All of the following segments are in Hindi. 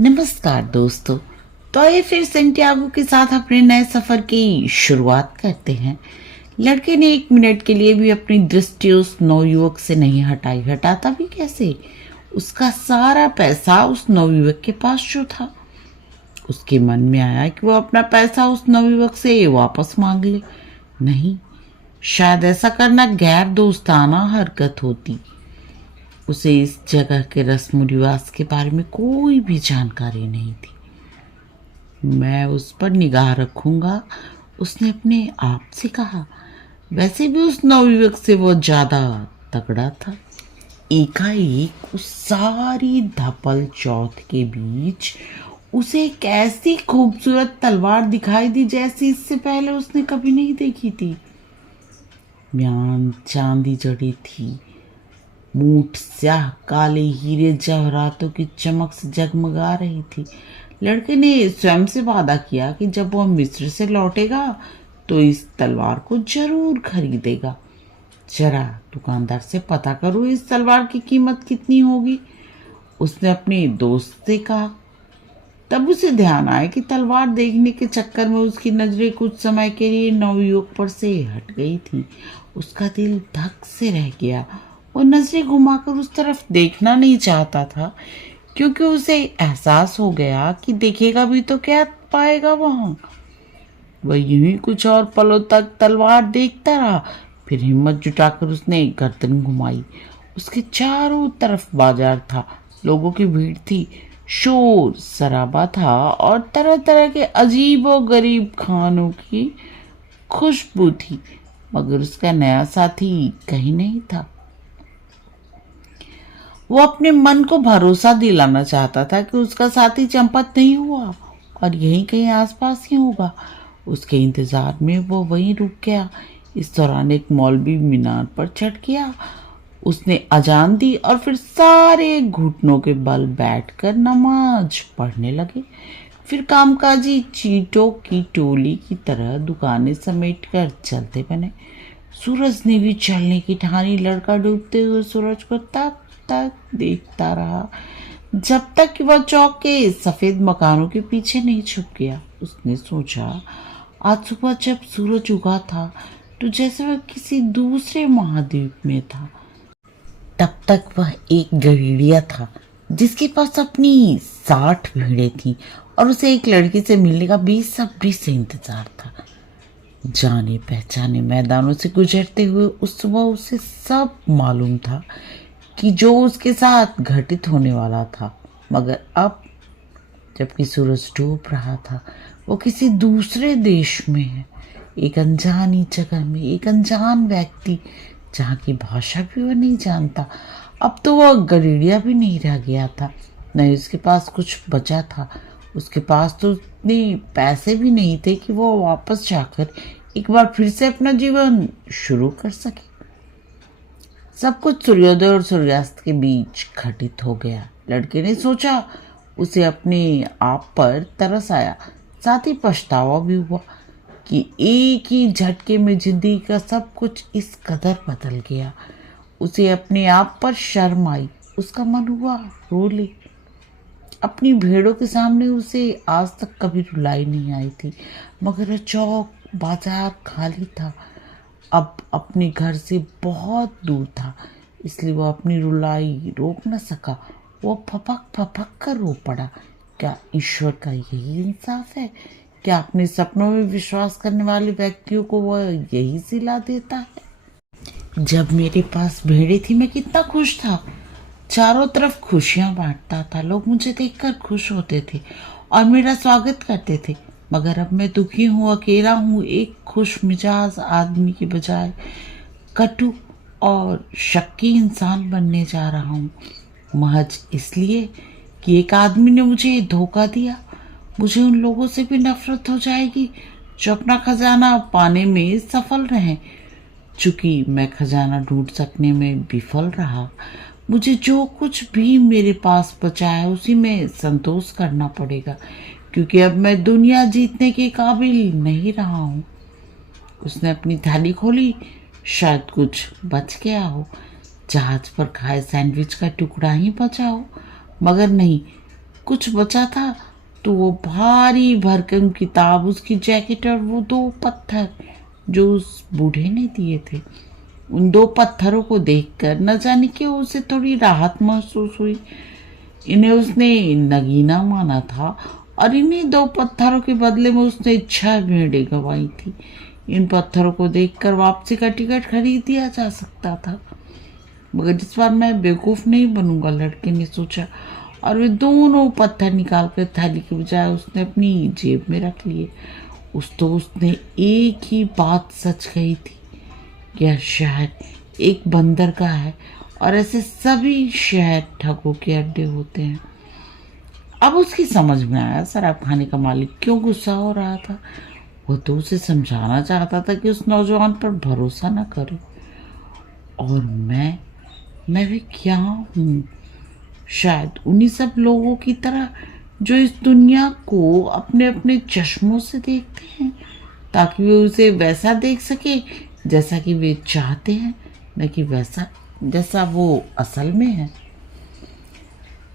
नमस्कार दोस्तों। तो आइए फिर सेंटियागो के साथ अपने नए सफर की शुरुआत करते हैं। लड़के ने 1 मिनट के लिए भी अपनी दृष्टि उस नवयुवक से नहीं हटाई। हटाता भी कैसे? उसका सारा पैसा उस नवयुवक के पास जो था। उसके मन में आया कि वो अपना पैसा उस नवयुवक से वापस मांग ले। नहीं, शायद ऐसा करना गैर दोस्ताना हरकत होती। उसे इस जगह के रस्म रिवाज के बारे में कोई भी जानकारी नहीं थी। मैं उस पर निगाह रखूंगा, उसने अपने आप से कहा। वैसे भी उस नवयुवक से वो ज्यादा तगड़ा था। एकाएक उस सारी धपल चौथ के बीच उसे एक ऐसी खूबसूरत तलवार दिखाई दी जैसी इससे पहले उसने कभी नहीं देखी थी। म्यान चांदी जड़ी थी, मूठ स्याह काले हीरे जवाहरातों की चमक से जगमगा रही थी। लड़के ने स्वयं से वादा किया कि जब वह मिस्र से लौटेगा तो इस तलवार को जरूर खरीदेगा। जरा दुकानदार से पता करो इस तलवार की कीमत कितनी होगी, उसने अपने दोस्त से कहा। तब उसे ध्यान आया कि तलवार देखने के चक्कर में उसकी नजरें कुछ समय के लिए नवयुवक पर से हट गई थी। उसका दिल धक से रह गया। वो नजरें घुमाकर उस तरफ देखना नहीं चाहता था, क्योंकि उसे एहसास हो गया कि देखेगा भी तो क्या पाएगा वहां। वह यूं ही कुछ और पलों तक तलवार देखता रहा। फिर हिम्मत जुटाकर उसने गर्दन घुमाई। उसके चारों तरफ बाजार था, लोगों की भीड़ थी, शोर शराबा था और तरह तरह के अजीब और गरीब खानों की खुशबू थी, मगर उसका नया साथी कहीं नहीं था। वो अपने मन को भरोसा दिलाना चाहता था कि उसका साथी चंपत नहीं हुआ और यहीं कहीं आसपास ही होगा। उसके इंतजार में वो वहीं रुक गया। इस दौरान एक मौलवी मीनार पर चढ़ गया। उसने अजान दी और फिर सारे घुटनों के बल बैठकर नमाज पढ़ने लगे। फिर कामकाजी चींटों की टोली की तरह दुकानें समेटकर चलते बने। सूरज ने भी चलने की ठानी। लड़का डूबते हुए सूरज को तब तक देखता रहा जब तक कि वह चौक के सफेद मकानों के पीछे नहीं छुप गया। उसने सोचा, आज सुबह जब सूरज उगा था तो जैसे वह किसी दूसरे महाद्वीप में था। तब तक वह एक गरीडिया था जिसके पास अपनी 60 भेड़ें थी और उसे एक लड़की से मिलने का बेसब्री से इंतजार था। जाने पहचाने मैदानों से गुजरते हुए उस सुबह उसे सब मालूम था कि जो उसके साथ घटित होने वाला था, मगर अब जबकि सूरज डूब रहा था, वो किसी दूसरे देश में है, एक अनजानी जगह में, एक अनजान व्यक्ति जहाँ की भाषा भी वह नहीं जानता। अब तो वह गरीडिया भी नहीं रह गया था, नहीं उसके पास कुछ बचा था। उसके पास तो उतने पैसे भी नहीं थे कि वो वापस जाकर एक बार फिर से अपना जीवन शुरू कर सके। सब कुछ सूर्योदय और सूर्यास्त के बीच घटित हो गया। लड़के ने सोचा, उसे अपने आप पर तरस आया, साथ ही पछतावा भी हुआ कि एक ही झटके में जिंदगी का सब कुछ इस कदर बदल गया। उसे अपने आप पर शर्म आई। उसका मन हुआ रो ले। अपनी भेड़ों के सामने उसे आज तक कभी रुलाई नहीं आई थी, मगर चौक बाजार खाली था, अब अपने घर से बहुत दूर था, इसलिए वो अपनी रुलाई रोक न सका। वो फपक फपक कर रो पड़ा। क्या ईश्वर का यही इंसाफ है? क्या अपने सपनों में विश्वास करने वाले व्यक्तियों को वह यही सिला देता है? जब मेरे पास भेड़े थी मैं कितना खुश था, चारों तरफ खुशियां बांटता था, लोग मुझे देखकर खुश होते थे और मेरा स्वागत करते थे। मगर अब मैं दुखी हूँ, अकेला हूँ, एक खुश मिजाज आदमी के बजाय कटु और शक्की इंसान बनने जा रहा हूँ, महज इसलिए कि एक आदमी ने मुझे धोखा दिया। मुझे उन लोगों से भी नफरत हो जाएगी जो अपना खजाना पाने में सफल रहे। चूंकि मैं खजाना ढूंढ सकने में विफल रहा, मुझे जो कुछ भी मेरे पास बचा है उसी में संतोष करना पड़ेगा, क्योंकि अब मैं दुनिया जीतने के काबिल नहीं रहा हूँ। उसने अपनी थाली खोली, शायद कुछ बच गया हो, जहाज पर खाए सैंडविच का टुकड़ा ही बचा हो, मगर नहीं, कुछ बचा था तो वो भारी भरकम किताब, उसकी जैकेट और वो 2 पत्थर जो उस बूढ़े ने दिए थे। उन 2 पत्थरों को देखकर न जाने क्यों उसे थोड़ी राहत महसूस हुई। इन्हें उसने नगीना माना था और इन्हीं 2 पत्थरों के बदले में उसने 6 भेड़ें गंवाई थी। इन पत्थरों को देखकर वापसी का टिकट खरीद दिया जा सकता था, मगर इस बार मैं बेवकूफ नहीं बनूंगा, लड़के ने सोचा। और वे दोनों पत्थर निकालकर थैली के बजाय उसने अपनी जेब में रख लिए। उसने एक ही बात सच कही थी, यह शहर एक बंदर का है और ऐसे सभी शहर ठगों के अड्डे होते हैं। अब उसकी समझ में आया शराब खाने का मालिक क्यों गुस्सा हो रहा था। वो तो उसे समझाना चाहता था कि उस नौजवान पर भरोसा न करे। और मैं भी क्या हूँ, शायद उन्हीं सब लोगों की तरह जो इस दुनिया को अपने अपने चश्मों से देखते हैं, ताकि वे उसे वैसा देख सके जैसा कि वे चाहते हैं, न कि वैसा जैसा वो असल में है।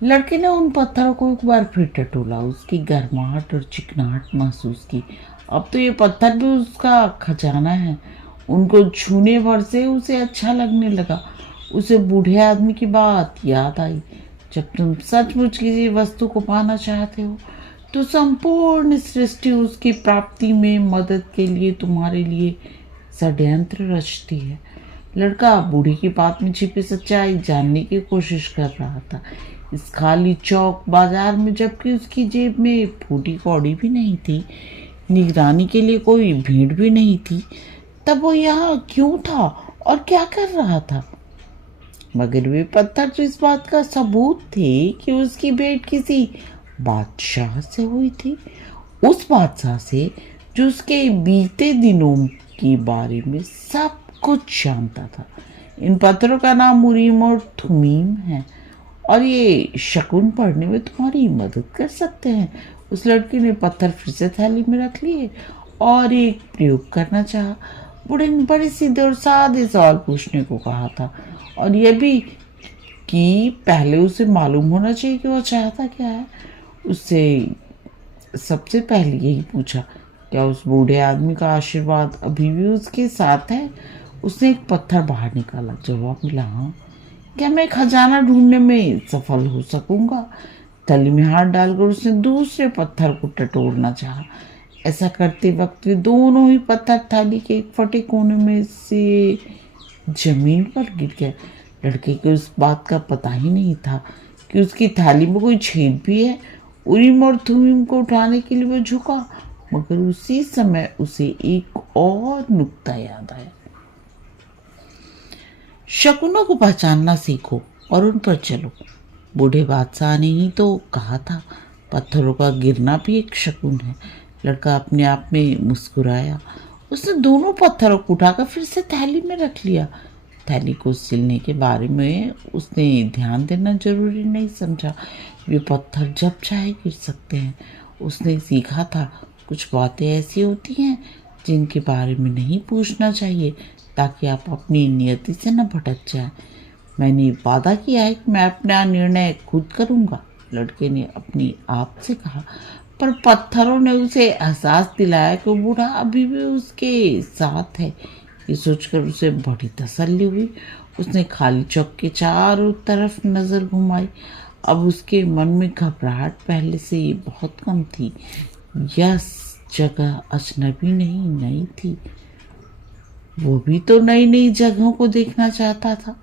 लड़के ने उन पत्थरों को एक बार फिर टटोला, उसकी गर्माहट और चिकनाहट महसूस की। अब तो ये पत्थर भी उसका खजाना है। उनको छूने भर से उसे अच्छा लगने लगा। उसे बूढ़े आदमी की बात याद आई, जब तुम सचमुच किसी वस्तु को पाना चाहते हो तो संपूर्ण सृष्टि उसकी प्राप्ति में मदद के लिए तुम्हारे लिए षड्यंत्र रचती है। लड़का बूढ़ी की बात में छिपी सच्चाई जानने की कोशिश कर रहा था। इस खाली चौक बाजार में, जबकि उसकी जेब में फूटी कौड़ी भी नहीं थी, निगरानी के लिए कोई भीड़ भी नहीं थी, तब वो यहाँ क्यों था और क्या कर रहा था? मगर वे पत्थर तो इस बात का सबूत थे कि उसकी भेंट किसी बादशाह से हुई थी, उस बादशाह से जो उसके बीते दिनों के बारे में सब कुछ जानता था। इन पत्थरों का नाम मुरीम और थुमीम है और ये शकुन पढ़ने में तुम्हारी मदद कर सकते हैं। उस लड़के ने पत्थर फिर से थैली में रख लिए और एक प्रयोग करना चाहा। बूढ़े ने बड़े सीधे और सादे सवाल पूछने को कहा था, और यह भी कि पहले उसे मालूम होना चाहिए कि वो चाहता क्या है। उससे सबसे पहले यही पूछा, क्या उस बूढ़े आदमी का आशीर्वाद अभी भी उसके साथ है? उसने एक पत्थर बाहर निकाला। जवाब मिला, हाँ। क्या मैं खजाना ढूंढने में सफल हो सकूंगा? थैली में हाथ डालकर उसने दूसरे पत्थर को टटोलना चाहा। ऐसा करते वक्त वे दोनों ही पत्थर थाली के एक फटे कोने में से जमीन पर गिर गए। लड़के को उस बात का पता ही नहीं था कि उसकी थाली में कोई छेद भी है। उरीम और थुमीम को उठाने के लिए वो झुका, मगर उसी समय उसे एक और नुक्ता याद आया। शकुनों को पहचानना सीखो और उन पर चलो। बूढ़े बादशाह ने ही तो कहा था, पत्थरों का गिरना भी एक शकुन है। लड़का अपने आप में मुस्कुराया। उसने दोनों पत्थरों को उठाकर फिर से थैली में रख लिया। थैली को सिलने के बारे में उसने ध्यान देना जरूरी नहीं समझा। वे पत्थर जब चाहे गिर सकते हैं। उसने सीखा था, कुछ बातें ऐसी होती हैं जिनके बारे में नहीं पूछना चाहिए, ताकि आप अपनी नियति से न भटक जाएं। मैंने वादा किया है कि मैं अपना निर्णय खुद करूंगा, लड़के ने अपनी आप से कहा। पर पत्थरों ने उसे एहसास दिलाया कि बूढ़ा अभी भी उसके साथ है। ये सोचकर उसे बड़ी तसल्ली हुई। उसने खाली चौक के चारों तरफ नजर घुमाई। अब उसके मन में घबराहट पहले से ही बहुत कम थी। यह जगह अजनबी नहीं, नई थी। वो भी तो नई नई जगहों को देखना चाहता था।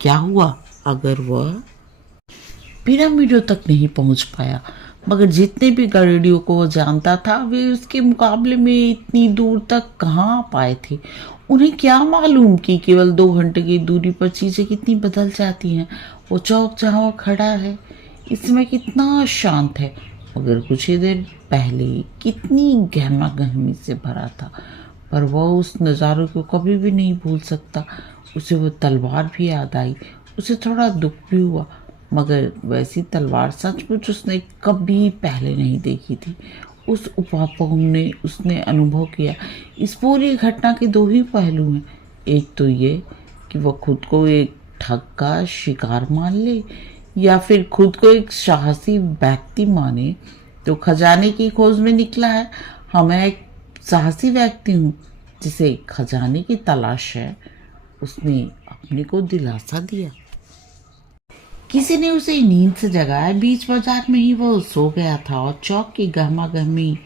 क्या हुआ अगर वह पिरामिडों तक नहीं पहुंच पाया? मगर जितने भी गडेरियों को वो जानता था, वे उसके मुकाबले में इतनी दूर तक कहाँ आ पाए थे। उन्हें क्या मालूम कि केवल 2 घंटे की दूरी पर चीजें कितनी बदल जाती हैं। वो चौक जहाँ वो खड़ा है इस समय कितना शांत है, मगर कुछ ही देर पहले कितनी गहमा गहमी से भरा था। पर वह उस नज़ारों को कभी भी नहीं भूल सकता। उसे वो तलवार भी याद आई। उसे थोड़ा दुख भी हुआ, मगर वैसी तलवार सचमुच उसने कभी पहले नहीं देखी थी। उस उपापन ने उसने अनुभव किया। इस पूरी घटना के 2 ही पहलू हैं। एक तो ये कि वह खुद को एक ठग का शिकार मान ले, या फिर खुद को एक साहसी व्यक्ति माने तो खजाने की खोज में निकला है। हाँ, मैं एक साहसी व्यक्ति हूँ जिसे खजाने की तलाश है, उसने अपने को दिलासा दिया। किसी ने उसे नींद से जगाया। बीच बाजार में ही वो सो गया था और चौक की गहमा गहमी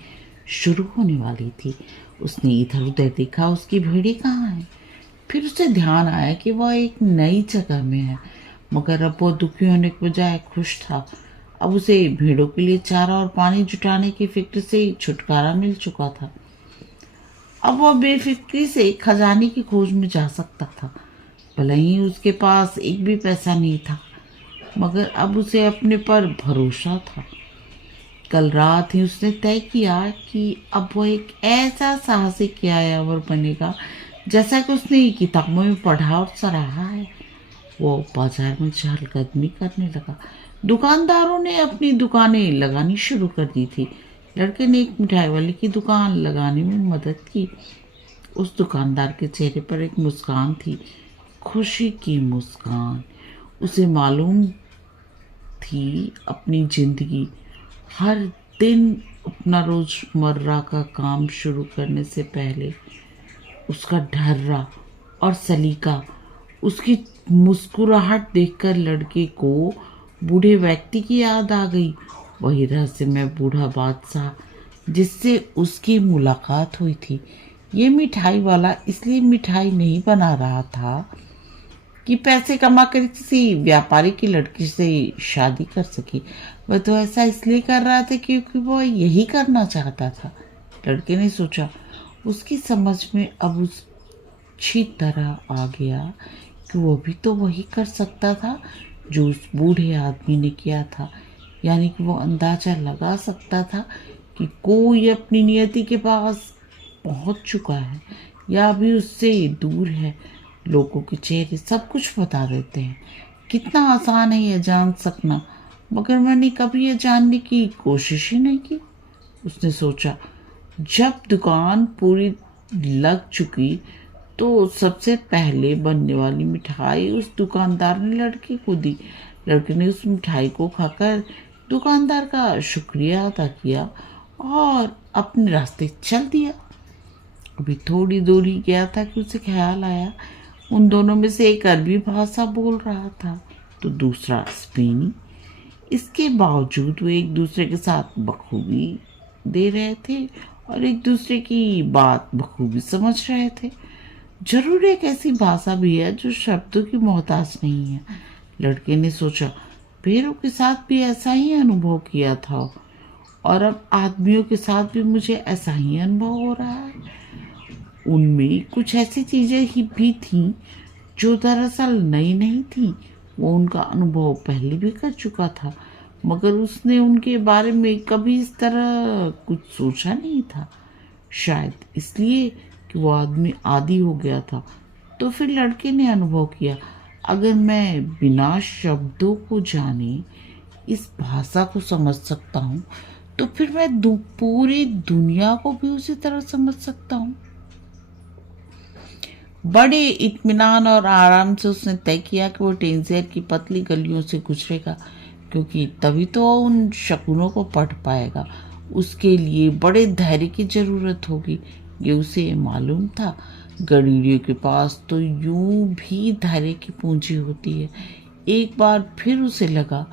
शुरू होने वाली थी। उसने इधर उधर देखा, उसकी भेड़ी कहाँ है। फिर उसे ध्यान आया कि वह एक नई जगह में है, मगर अब वो दुखी होने के बजाय खुश था। अब उसे भेड़ों के लिए चारा और पानी जुटाने की फिक्र से छुटकारा मिल चुका था। अब वह बेफिक्री से खजाने की खोज में जा सकता था। भले ही उसके पास एक भी पैसा नहीं था, मगर अब उसे अपने पर भरोसा था। कल रात ही उसने तय किया कि अब वह एक ऐसा साहसिक यायावर बनेगा जैसा कि उसने किताबों में पढ़ा और सराहा है। वो बाजार में चहलकदमी करने लगा। दुकानदारों ने अपनी दुकानें लगानी शुरू कर दी थी। लड़के ने एक मिठाई वाले की दुकान लगाने में मदद की। उस दुकानदार के चेहरे पर एक मुस्कान थी, खुशी की मुस्कान। उसे मालूम थी अपनी जिंदगी हर दिन अपना रोजमर्रा का काम शुरू करने से पहले उसका ढर्रा और सलीका, उसकी मुस्कुराहट देखकर लड़के को बूढ़े व्यक्ति की याद आ गई। वही रहस्यमय बूढ़ा बादशाह जिससे उसकी मुलाकात हुई थी। ये मिठाई वाला इसलिए मिठाई नहीं बना रहा था कि पैसे कमा कर किसी व्यापारी की लड़की से शादी कर सके। वह तो ऐसा इसलिए कर रहा था क्योंकि वह यही करना चाहता था। लड़के ने सोचा। उसकी समझ में अब अच्छी तरह आ गया कि वो भी तो वही कर सकता था जो उस बूढ़े आदमी ने किया था। यानी कि वो अंदाजा लगा सकता था कि कोई अपनी नियति के पास पहुंच चुका है या अभी उससे दूर है। लोगों के चेहरे सब कुछ बता देते हैं। कितना आसान है यह जान सकना, मगर मैंने कभी यह जानने की कोशिश ही नहीं की। उसने सोचा। जब दुकान पूरी लग चुकी तो सबसे पहले बनने वाली मिठाई उस दुकानदार ने लड़के को दी। लड़के ने उस मिठाई को खाकर दुकानदार का शुक्रिया अदा किया और अपने रास्ते चल दिया। अभी थोड़ी दूर ही गया था कि उसे ख्याल आया उन दोनों में से एक अरबी भाषा बोल रहा था तो दूसरा स्पेनी। इसके बावजूद वो एक दूसरे के साथ बखूबी दे रहे थे और एक दूसरे की बात बखूबी समझ रहे थे। जरूर एक ऐसी भाषा भी है जो शब्दों की मोहताज नहीं है। लड़के ने सोचा। भेड़ों के साथ भी ऐसा ही अनुभव किया था और अब आदमियों के साथ भी मुझे ऐसा ही अनुभव हो रहा है। उनमें कुछ ऐसी चीजें ही भी थीं जो दरअसल नई नहीं थी। वो उनका अनुभव पहले भी कर चुका था, मगर उसने उनके बारे में कभी इस तरह कुछ सोचा नहीं था। शायद इसलिए कि वो आदमी आदी हो गया था। तो फिर लड़के ने अनुभव किया, अगर मैं बिना शब्दों को जाने इस भाषा को समझ सकता हूँ तो फिर मैं पूरी दुनिया को भी उसी तरह समझ सकता हूँ। बड़े इत्मीनान और आराम से उसने तय किया कि वो टेंजेर की पतली गलियों से गुजरेगा, क्योंकि तभी तो वो उन शकुनों को पढ़ पाएगा। उसके लिए बड़े धैर्य की जरूरत होगी, ये उसे मालूम था। गडरियों के पास तो यूं भी धैर्य की पूंजी होती है। एक बार फिर उसे लगा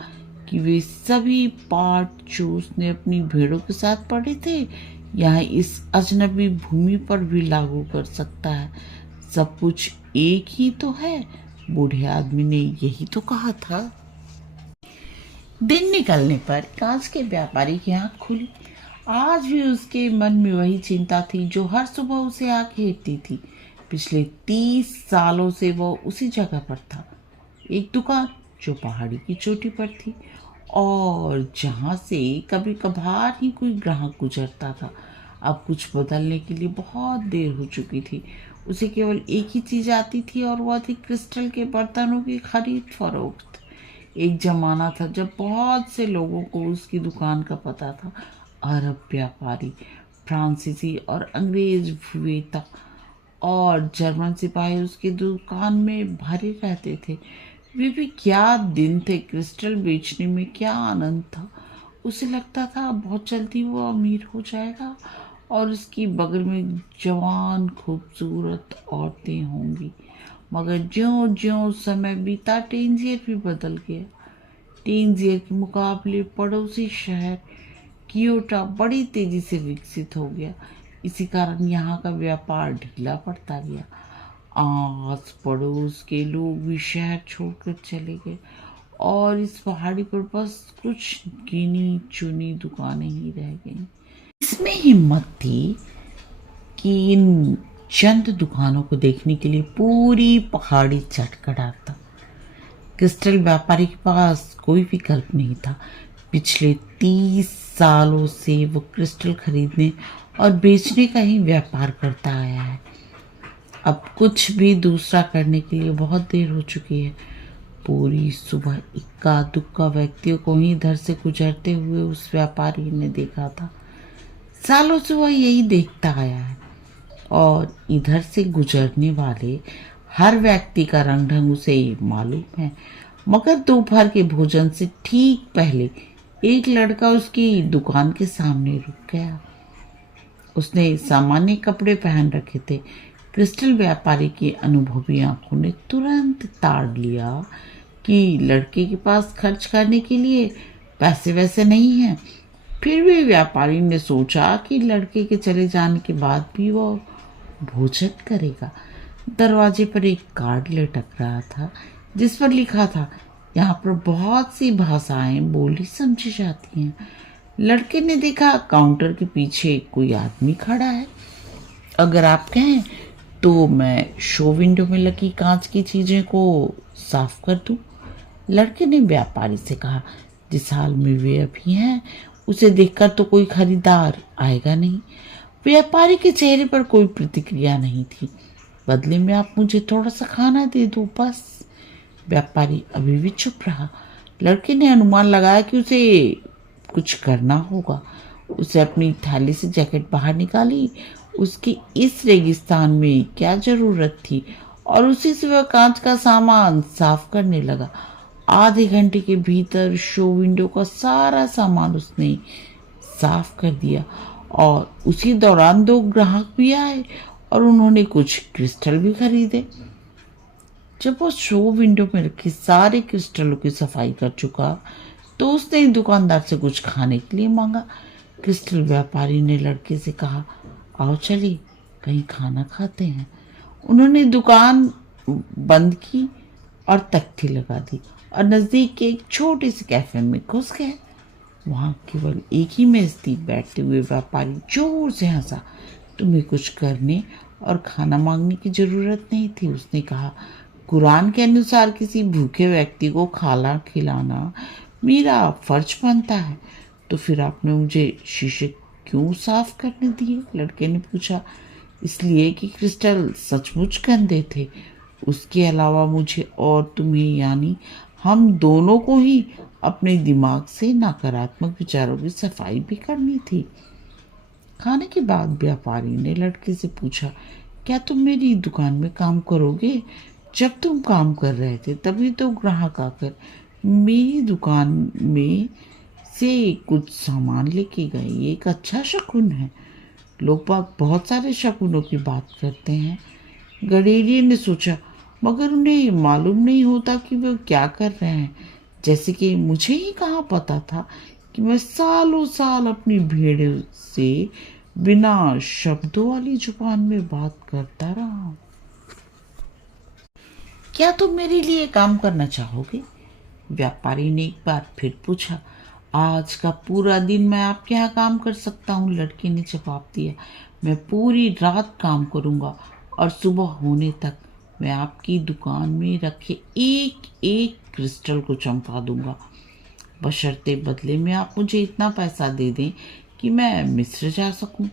कि वे सभी पाठ जो उसने अपनी भेड़ों के साथ पढ़े थे यहाँ इस अजनबी भूमि पर भी लागू कर सकता है। सब कुछ एक ही तो है। बूढ़े आदमी ने यही तो कहा था। दिन निकलने पर कांच के व्यापारी की आंख खुली। आज भी उसके मन में वही चिंता थी जो हर सुबह उसे आंख घेरती थी। पिछले 30 सालों से वो उसी जगह पर था। एक दुकान जो पहाड़ी की चोटी पर थी और जहां से कभी कभार ही कोई ग्राहक गुजरता था। अब कुछ बदलने के लिए बहुत देर हो चुकी थी। उसे केवल एक ही चीज आती थी और वह थी क्रिस्टल के बर्तनों की खरीद फरोख्त। एक जमाना था जब बहुत से लोगों को उसकी दुकान का पता था। अरब व्यापारी, फ्रांसीसी और अंग्रेज विक्रेता और जर्मन सिपाही उसकी दुकान में भरे रहते थे। वे भी क्या दिन थे, क्रिस्टल बेचने में क्या आनंद था। उसे लगता था बहुत जल्दी वो अमीर हो जाएगा और उसकी बगल में जवान खूबसूरत औरतें होंगी। मगर ज्यों ज्यों समय बीता टेंजियर भी बदल गया। टेंजियर के मुकाबले पड़ोसी शहर कियोटो बड़ी तेजी से विकसित हो गया। इसी कारण यहाँ का व्यापार ढीला पड़ता गया। आस पड़ोस के लोग भी शहर छोड़कर चले गए और इस पहाड़ी पर बस कुछ गिनी चुनी दुकानें ही रह गईं। इसमें हिम्मत थी कि इन चंद दुकानों को देखने के लिए पूरी पहाड़ी चटकर आता। क्रिस्टल व्यापारी के पास कोई विकल्प नहीं था। पिछले 30 सालों से वो क्रिस्टल खरीदने और बेचने का ही व्यापार करता आया है। अब कुछ भी दूसरा करने के लिए बहुत देर हो चुकी है। पूरी सुबह इक्का दुक्का व्यक्तियों को ही इधर से गुजरते हुए उस व्यापारी ने देखा था। सालों से वह यही देखता आया है और इधर से गुजरने वाले हर व्यक्ति का रंग ढंग उसे मालूम है। मगर दोपहर के भोजन से ठीक पहले एक लड़का उसकी दुकान के सामने रुक गया। उसने सामान्य कपड़े पहन रखे थे। क्रिस्टल व्यापारी की अनुभवी आंखों ने तुरंत ताड़ लिया कि लड़के के पास खर्च करने के लिए पैसे वैसे नहीं हैं। फिर भी व्यापारी ने सोचा कि लड़के के चले जाने के बाद भी वो भोजन करेगा। दरवाजे पर एक कार्ड लटक रहा था जिस पर लिखा था, यहाँ पर बहुत सी भाषाएं बोली समझी जाती हैं। लड़के ने देखा काउंटर के पीछे कोई आदमी खड़ा है। अगर आप कहें तो मैं शो विंडो में लगी कांच की चीजें को साफ कर दूं। लड़के ने व्यापारी से कहा, जिस हाल में वे अभी हैं उसे देखकर तो कोई खरीदार आएगा नहीं। व्यापारी के चेहरे पर कोई प्रतिक्रिया नहीं थी। बदले में आप मुझे थोड़ा सा खाना दे दो बस। व्यापारी अभी भी चुप रहा। लड़के ने अनुमान लगाया कि उसे कुछ करना होगा। उसे अपनी थैली से जैकेट बाहर निकाली। उसकी इस रेगिस्तान में क्या जरूरत थी, और उसी से वह कांच का सामान साफ करने लगा। आधे घंटे के भीतर शो विंडो का सारा सामान उसने साफ कर दिया और उसी दौरान 2 ग्राहक भी आए और उन्होंने कुछ क्रिस्टल भी खरीदे। जब वो शो विंडो में रखे सारे क्रिस्टलों की सफाई कर चुका तो उसने दुकानदार से कुछ खाने के लिए मांगा। क्रिस्टल व्यापारी ने लड़के से कहा, आओ चलिए कहीं खाना खाते हैं। उन्होंने दुकान बंद की और तख्ती लगा दी और नज़दीक के एक छोटे से कैफे में घुस गए। वहाँ केवल एक ही मेज थी। बैठते हुए व्यापारी जोर से हंसा। तुम्हें कुछ करने और खाना मांगने की जरूरत नहीं थी, उसने कहा। कुरान के अनुसार किसी भूखे व्यक्ति को खाना खिलाना मेरा फर्ज बनता है। तो फिर आपने मुझे शीशे क्यों साफ करने दिए? लड़के ने पूछा। इसलिए कि क्रिस्टल सचमुच गंदे थे। उसके अलावा मुझे और तुम्हें, यानी हम दोनों को ही अपने दिमाग से नकारात्मक विचारों की सफाई भी करनी थी। खाने के बाद व्यापारी ने लड़के से पूछा, क्या तुम मेरी दुकान में काम करोगे? जब तुम काम कर रहे थे तभी तो ग्राहक आकर मेरी दुकान में से कुछ सामान लेके गए। ये एक अच्छा शकुन है। लोग बाग बहुत सारे शकुनों की बात करते हैं। गडेरिया ने सोचा, मगर उन्हें मालूम नहीं होता कि वे क्या कर रहे हैं। जैसे कि मुझे ही कहाँ पता था कि मैं सालों साल अपनी भेड़ से बिना शब्दों वाली जुबान में बात करता रहा हूँ। क्या तुम मेरे लिए काम करना चाहोगे? व्यापारी ने एक बार फिर पूछा। आज का पूरा दिन मैं आपके यहाँ काम कर सकता हूँ, लड़के ने जवाब दिया। मैं पूरी रात काम करूँगा और सुबह होने तक मैं आपकी दुकान में रखे एक एक क्रिस्टल को चमका दूंगा, बशर्ते बदले में आप मुझे इतना पैसा दे दें कि मैं मिस्र जा सकूं।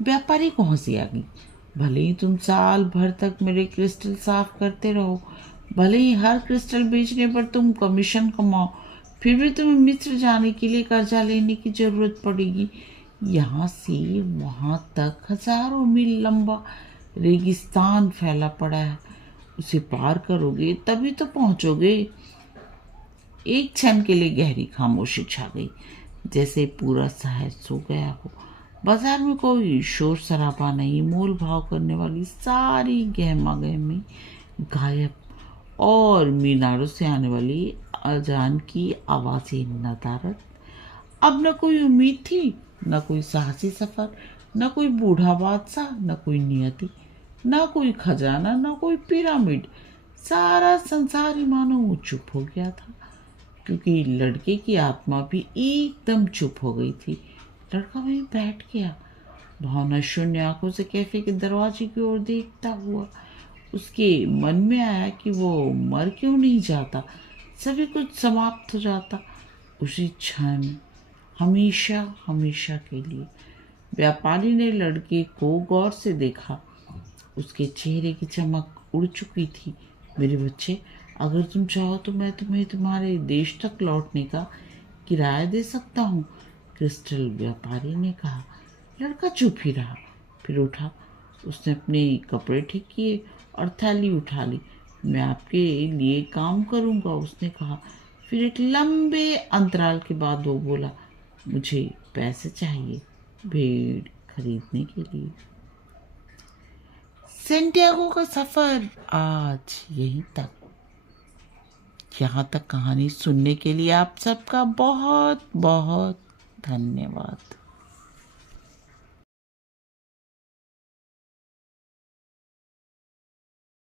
व्यापारी को हंसी आ गई। भले ही तुम साल भर तक मेरे क्रिस्टल साफ करते रहो, भले ही हर क्रिस्टल बेचने पर तुम कमीशन कमाओ, फिर भी तुम्हें मिस्र जाने के लिए कर्जा लेने की जरूरत पड़ेगी। यहाँ से वहाँ तक हजारों मील लंबा रेगिस्तान फैला पड़ा है। उसे पार करोगे तभी तो पहुंचोगे। एक क्षण के लिए गहरी खामोशी छा गई, जैसे पूरा शहर सो गया हो। बाजार में कोई शोर शराबा नहीं, मोल भाव करने वाली सारी गहमा गहमी गायब, और मीनारों से आने वाली अजान की आवाजें नदारद। अब न कोई उम्मीद थी, न कोई साहसी सफर, न कोई बूढ़ा बादशाह, न कोई नियति, न कोई खजाना, न कोई पिरामिड। सारा संसार ही मानो चुप हो गया था, क्योंकि लड़के की आत्मा भी एकदम चुप हो गई थी। लड़का वहीं बैठ गया, भावना शून्य आंखों से कैफे के दरवाजे की ओर देखता हुआ। उसके मन में आया कि वो मर क्यों नहीं जाता, सभी कुछ समाप्त हो जाता उसी क्षण, हमेशा हमेशा के लिए। व्यापारी ने लड़के को गौर से देखा, उसके चेहरे की चमक उड़ चुकी थी। मेरे बच्चे, अगर तुम चाहो तो मैं तुम्हें तुम्हारे देश तक लौटने का किराया दे सकता हूँ, क्रिस्टल व्यापारी ने कहा। लड़का चुप ही रहा, फिर उठा। उसने अपने कपड़े ठीक किए और थैली उठा ली। मैं आपके लिए काम करूँगा, उसने कहा। फिर एक लंबे अंतराल के बाद वो बोला, मुझे पैसे चाहिए भेड़ खरीदने के लिए। सेंटियागो का सफर आज यहीं तक। यहाँ तक कहानी सुनने के लिए आप सबका बहुत बहुत धन्यवाद।